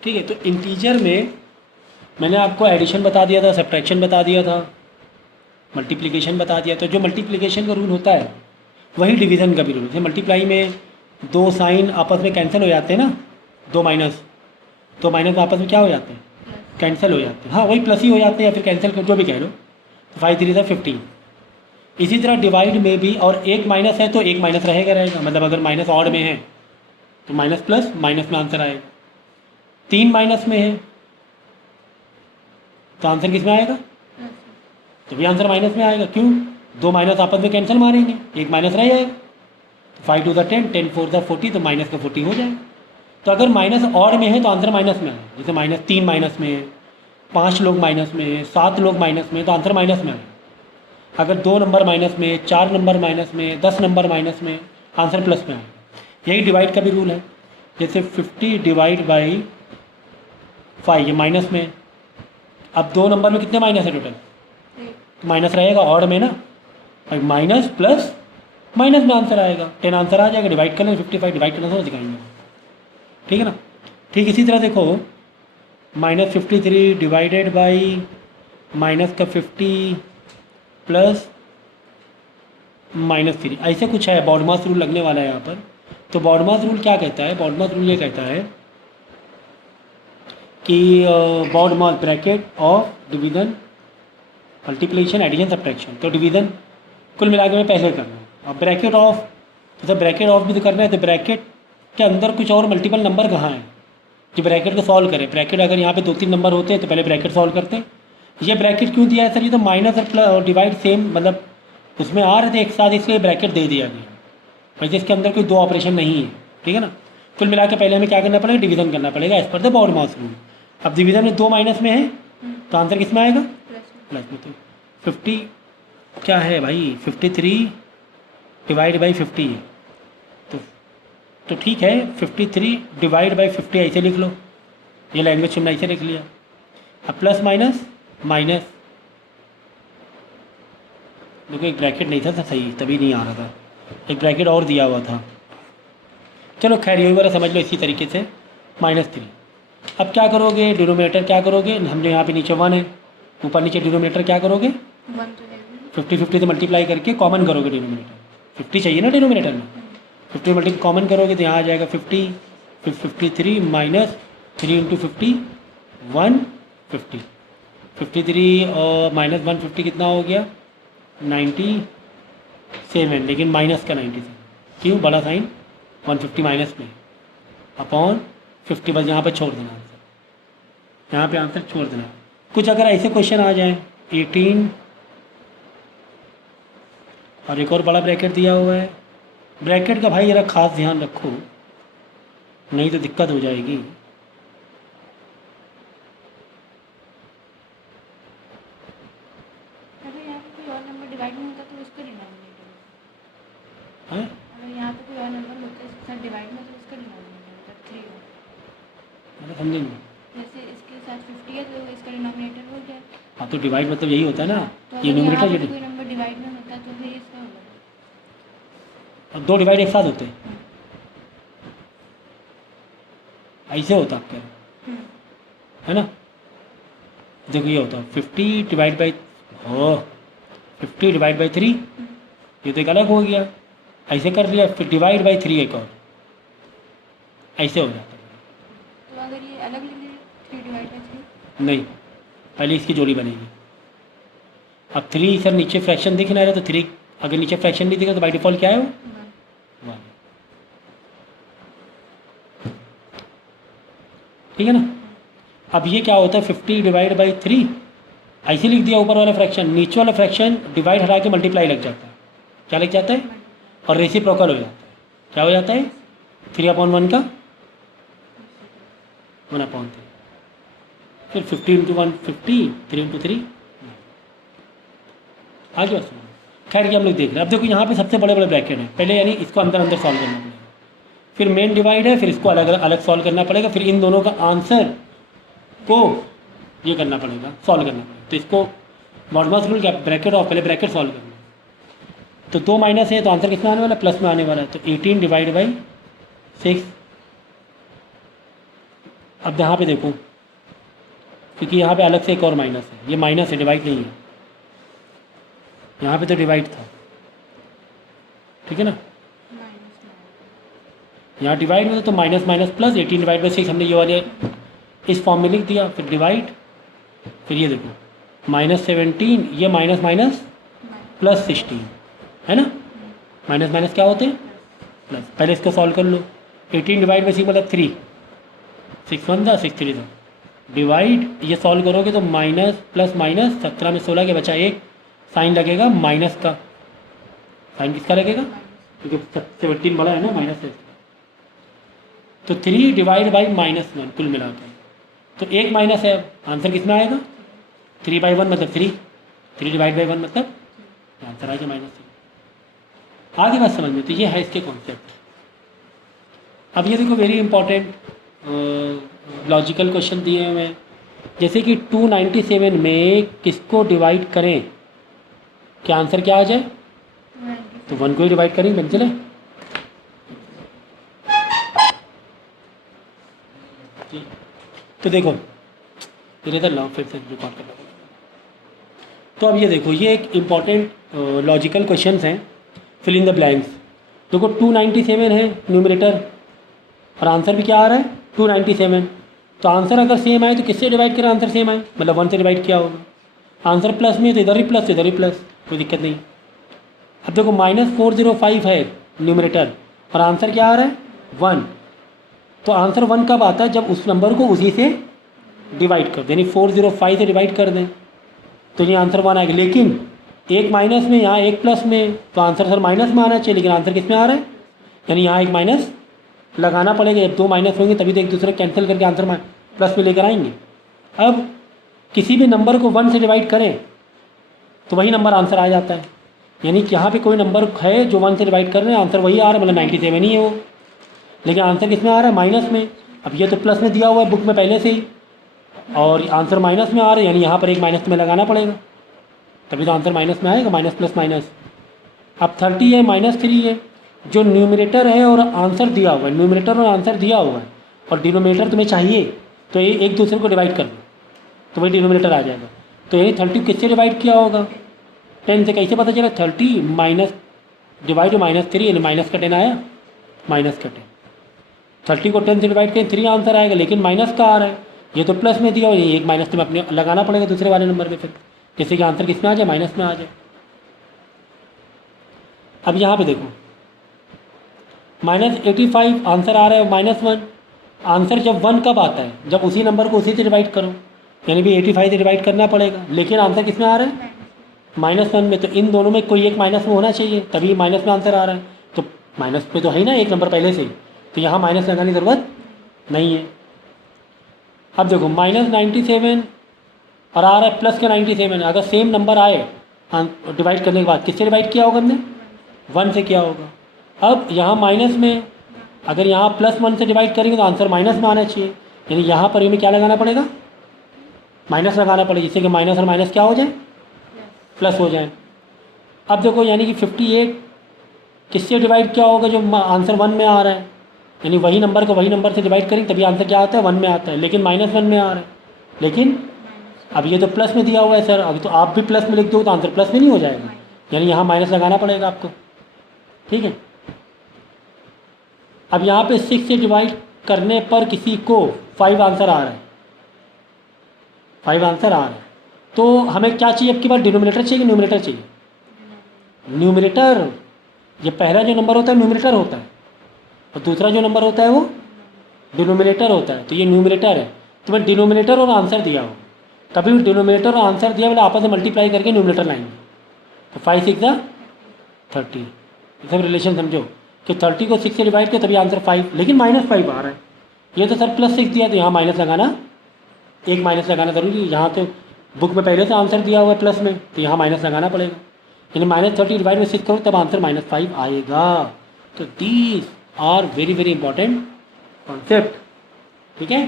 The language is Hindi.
ठीक है। तो इंटीजर में मैंने आपको एडिशन बता दिया था, सब्ट्रैक्शन बता दिया था, मल्टीप्लिकेशन बता दिया। तो जो मल्टीप्लिकेशन का रूल होता है वही डिवीज़न का भी रूल है। जैसे मल्टीप्लाई में दो साइन आपस में कैंसिल हो जाते हैं ना, दो माइनस आपस में क्या हो जाते हैं, कैंसिल हो जाते हैं। हाँ, वही प्लस ही हो जाते हैं या फिर कैंसिल कर, जो भी कह लो। तो 5 3 15। इसी तरह डिवाइड में भी, और एक माइनस है तो एक माइनस रहेगा। मतलब अगर माइनस ऑड में है तो माइनस प्लस माइनस में आंसर आएगा। 3 माइनस में है तो आंसर किस में आएगा, तो भी आंसर माइनस में आएगा। क्यों, दो माइनस आपस में कैंसिल मारेंगे, एक माइनस रह जाएगा। तो 5 2 10, 10 4 40, तो माइनस का 40 हो जाएगा। तो अगर माइनस ऑड में है तो आंसर माइनस में आएगा। जैसे -3 माइनस में है, 5 लोग माइनस में है, 7 लोग माइनस में, तो आंसर माइनस में आएगा। अगर 2 नंबर माइनस में, 4 नंबर माइनस में, 10 नंबर माइनस में, आंसर प्लस में आएगा। यही डिवाइड का भी रूल है। जैसे 50 डिवाइड बाई 5, ये माइनस में है। अब दो नंबर में कितने माइनस है टोटल, तो माइनस रहेगा ऑड में ना, भाई माइनस प्लस माइनस में आंसर आएगा। 10 आंसर आ जाएगा। डिवाइड करना 55 डिवाइड करना समझ दिखाएंगे, ठीक है ना। ठीक इसी तरह देखो, -53 डिवाइडेड बाई माइनस का 50 प्लस -3, ऐसे कुछ है। बॉडमास रूल लगने वाला है यहाँ पर। तो बॉडमास रूल क्या कहता है, बॉडमास रूल ये कहता है कि BODMAS bracket of division, multiplication, addition, subtraction. तो डिवीजन कुल मिला के मैं पहले करना है, और ब्रैकेट ऑफ, जैसे ब्रैकेट ऑफ भी तो करना है। तो ब्रैकेट के अंदर कुछ और मल्टीपल नंबर कहाँ है कि ब्रैकेट को सॉल्व करें। ब्रैकेट अगर यहाँ पे 2 3 नंबर होते हैं तो पहले ब्रैकेट सॉल्व करते हैं। ये ब्रैकेट क्यों दिया है सर, ये तो माइनस और प्लस और डिवाइड सेम, मतलब उसमें आ रहे थे एक साथ, इसलिए ब्रैकेट दे दिया गया। वैसे इसके अंदर कोई दो ऑपरेशन नहीं है, ठीक है ना। कुल मिला के पहले हमें क्या करना पड़ेगा, डिवीजन करना पड़ेगा as per the BODMAS rule. अब डिवीजन में 2 माइनस में है तो आंसर किस में आएगा, प्लस में। तो 50 क्या है भाई, 53 डिवाइड बाई 50 है। तो ठीक है, 53 डिवाइड बाई 50 ऐसे लिख लो, ये लैंग्वेज चुनना ऐसे लिख लिया। अब प्लस माइनस माइनस, देखो एक ब्रैकेट नहीं था सही, तभी नहीं आ रहा था, एक ब्रैकेट और दिया हुआ था। चलो खैर ये वाला समझ लो इसी तरीके से, -3। अब क्या करोगे, डिनोमिनेटर क्या करोगे, हम जो यहाँ पे नीचे 1 है, ऊपर नीचे डिनोमिनेटर क्या करोगे, 50 से मल्टीप्लाई करके कॉमन करोगे डिनोमिनेटर। 50 चाहिए ना डिनोमिनेटर में, 50 मल्टी कॉमन करोगे तो यहाँ आ जाएगा 50, फिर 53 माइनस 3 इंटू 50 150, 53 और माइनस 150 कितना हो गया 97, लेकिन माइनस का 97, क्यों, बड़ा साइन 150 माइनस में अपॉन 50, बस यहाँ पर छोड़ देना आंसर, यहाँ पे आंसर छोड़ देना। कुछ अगर ऐसे क्वेश्चन आ जाए 18 और एक और बड़ा ब्रैकेट दिया हुआ है, ब्रैकेट का भाई जरा खास ध्यान रखो, नहीं तो दिक्कत हो जाएगी। अगर यहाँ पे कोई और नंबर डिवाइड में होता तो उसका डिनोमिनेटर हैं, अगर यहाँ पे कोई और नंबर होता इसके साथ डिवाइड में तो उसका डिनोमिनेटर होता 3 होता। मतलब समझेंगे। जैसे इसके साथ 50 है तो इसका डिनोमिनेटर हो गया। हाँ तो डिवाइड मतलब यही होता है ना, तो ये अगर यहाँ न्यूमरेटर पे ये, कोई नंबर डिवाइड में होता तो फिर इसका होगा। अब 2 डिवाइड एक साथ होते हैं, ऐसे होता आपके, है ना। देखो ये होता 50 डिवाइड बाई 50 डिवाइड बाई 3, ये तो एक अलग हो गया, ऐसे कर लिया, फिर डिवाइड बाई 3 एक और, ऐसे हो जाता है। तो अगर ये अलग लिख लीजिए 3 डिवाइड बाई 3, नहीं, पहले इसकी जोड़ी बनेगी। अब 3 सर नीचे फ्रैक्शन दिख ना रहा, तो 3 अगर नीचे फ्रैक्शन नहीं दिखा तो बाई डिफॉल्ट क्या है वो 1, ठीक है ना। अब ये क्या होता है 50 डिवाइड बाई 3, ऐसे लिख दिया ऊपर वाला फ्रैक्शन, नीचे वाला फ्रैक्शन डिवाइड हटा के मल्टीप्लाई लग जाता है, क्या लग जाता है, और रेसिप्रोकल हो जाता है। क्या हो जाता है 3/1 का 1/3, फिर 50 इंटू 1 50, 3 इंटू 3 आगे बस। खैर ये हम लोग देख रहे हैं। अब देखो यहाँ पे सबसे बड़े बड़े ब्रैकेट हैं, पहले यानी इसको अंदर अंदर सॉल्व करना पड़ेगा, फिर मेन डिवाइड है, फिर इसको अलग अलग सॉल्व करना पड़ेगा, फिर इन दोनों का आंसर को ये करना पड़ेगा, सॉल्व करना पड़ेगा। तो इसको बॉडमास रूल क्या, ब्रैकेट ऑफ, पहले ब्रैकेट सॉल्व करना। तो 2 माइनस है तो आंसर कितना आने वाला है, प्लस में आने वाला है। तो 18 डिवाइड बाई 6 अब यहाँ पे देखो, क्योंकि यहाँ पे अलग से एक और माइनस है, ये माइनस है, डिवाइड नहीं है। यहाँ पे तो डिवाइड था, ठीक है ना, यहाँ डिवाइड में तो minus minus plus 18 divide by 6 हमने ये वाले इस फॉर्म में लिख दिया। फिर डिवाइड, फिर ये देखो -17, ये माइनस माइनस प्लस 16 है ना, माइनस माइनस क्या होते हैं प्लस। पहले इसको सॉल्व कर लो, 18 डिवाइड बाई 6 मतलब 3, 6 1 था 6 3 था, डिवाइड ये सॉल्व करोगे तो माइनस प्लस माइनस 17 में 16 के बचा एक साइन लगेगा माइनस का, साइन किसका लगेगा क्योंकि 17 बड़ा है ना माइनस से, तो 3 डिवाइड बाई -1 कुल मिला के, तो एक माइनस है। अब आंसर कितना आएगा 3/1 मतलब 3, 3 डिवाइड बाई 1 मतलब आंसर आएगा -3। आगे बात समझ में, तो ये है इसके कॉन्सेप्ट। अब ये देखो वेरी इंपॉर्टेंट लॉजिकल क्वेश्चन दिए हुए हैं, जैसे कि 297 में किसको डिवाइड करें, क्या आंसर क्या आ जाए, तो 1 को ही डिवाइड करेंगे, बन चले। तो देखो फिर इधर लाओ, फिर से रिकॉर्ड करना पड़ेगा। तो अब ये देखो, ये एक इम्पॉर्टेंट लॉजिकल क्वेश्चंस हैं, फिल इन द ब्लैंक्स। देखो 297 है न्यूमरेटर और आंसर भी क्या आ रहा है 297, तो आंसर अगर सेम आए तो किससे डिवाइड करें आंसर सेम आए, मतलब 1 से डिवाइड किया होगा। आंसर प्लस में तो इधर ही प्लस, इधर ही प्लस, कोई दिक्कत नहीं। अब देखो -405 है न्यूमरेटर और आंसर क्या आ रहा है 1, तो आंसर 1 कब आता है, जब उस नंबर को उसी से डिवाइड कर दें, यानी 405 से डिवाइड कर दें तो ये आंसर 1 आएगा। लेकिन एक माइनस में, यहाँ एक प्लस में, तो आंसर सर माइनस में आना चाहिए, लेकिन आंसर किस में आ रहा है, यानी यहाँ एक माइनस लगाना पड़ेगा। जब 2 माइनस होंगे तभी तो एक दूसरे कैंसिल करके आंसर प्लस में लेकर आएंगे। अब किसी भी नंबर को 1 से डिवाइड करें तो वही नंबर आंसर आ जाता है, यानी कि यहाँ पे कोई नंबर है जो 1 से डिवाइड कर रहे हैं, आंसर वही आ रहा है, मतलब 97 ही है वो, लेकिन आंसर किस में आ रहा है माइनस में। अब ये तो प्लस में दिया हुआ है बुक में पहले से ही, और आंसर माइनस में आ रहा है, यानी यहाँ पर एक माइनस तुम्हें लगाना पड़ेगा, तभी तो आंसर माइनस में आएगा, माइनस प्लस माइनस। अब 30 है -3 है, जो न्यूमरेटर है और आंसर दिया हुआ है, न्यूमरेटर और आंसर दिया हुआ है और डिनोमिनेटर तुम्हें चाहिए, तो ये एक दूसरे को डिवाइड कर दो तो वही डिनोमिनेटर आ जाएगा। तो यही 30 किससे डिवाइड किया होगा 10 से, कैसे पता चला 30 माइनस डिवाइड -3, यानी माइनस का 10 आया, माइनस का 10, 30 को 10 से डिवाइड करें 3 आंसर आएगा, लेकिन माइनस का आ रहा है, ये तो प्लस में दिया हुआ, ये एक माइनस तुम्हें अपने लगाना पड़ेगा दूसरे वाले नंबर में, फिर जैसे कि आंसर किस में आ जाए माइनस में आ जाए। अब यहाँ पे देखो -85 आंसर आ रहा है, -1 आंसर जब 1 कब आता है, जब उसी नंबर को उसी से डिवाइड करो, यानी भी 85 से डिवाइड करना पड़ेगा, लेकिन आंसर किस में आ रहा है -1 में, तो इन दोनों में कोई एक माइनस में होना चाहिए, तभी माइनस में आंसर आ रहा है। तो माइनस पे तो है ही ना एक नंबर पहले से ही, तो यहाँ माइनस लगाने की ज़रूरत नहीं है। अब देखो -97 और आ रहा है प्लस का 97, अगर सेम नंबर आए डिवाइड करने के बाद किससे डिवाइड किया होगा हमने 1 से किया होगा। अब यहाँ माइनस में अगर यहाँ +1 से डिवाइड करेंगे तो आंसर माइनस में आना चाहिए, यानी यहाँ पर हमें क्या लगाना पड़ेगा माइनस लगाना पड़ेगा, जिससे कि माइनस और माइनस क्या हो जाए प्लस हो जाए। अब देखो यानी कि 58 किससे डिवाइड किया होगा, जो आंसर 1 में आ रहा है, यानी वही नंबर को वही नंबर से डिवाइड करेंगे तभी आंसर क्या आता है 1 में आता है, लेकिन -1 में आ रहा है। लेकिन अब ये तो प्लस में दिया हुआ है सर, अभी तो आप भी प्लस में लिख दो तो आंसर प्लस में नहीं हो जाएगा, यानी यहाँ माइनस लगाना पड़ेगा आपको, ठीक है। अब यहाँ पे 6 से डिवाइड करने पर किसी को 5 आंसर आ रहा है, 5 आंसर आ रहा है, तो हमें क्या चाहिए, अब की बार डिनोमिनेटर चाहिए कि न्यूमरेटर चाहिए, न्यूमरेटर। ये पहला जो नंबर होता है न्यूमरेटर होता है और दूसरा जो नंबर होता है वो डिनोमिनेटर होता है, तो ये न्यूमरेटर है, तो मैं डिनोमिनेटर और आंसर दिया हो तभी डिनोमिनेटर और आंसर दिया बोले आपस में मल्टीप्लाई करके न्यूमरेटर लाएंगे, तो 5 6 30, सब रिलेशन समझो कि 30 को 6 से डिवाइड किया तभी आंसर 5, लेकिन -5 आ रहा है, ये तो सर +6 दिया तो यहाँ माइनस लगाना, एक माइनस लगाना ज़रूरी है, यहाँ तो बुक में पहले से आंसर दिया हुआ है प्लस में, तो यहाँ माइनस लगाना पड़ेगा, यानी -30 डिवाइड में 6 करो तब आंसर -5 आएगा। तो these are very very important concept, ठीक है।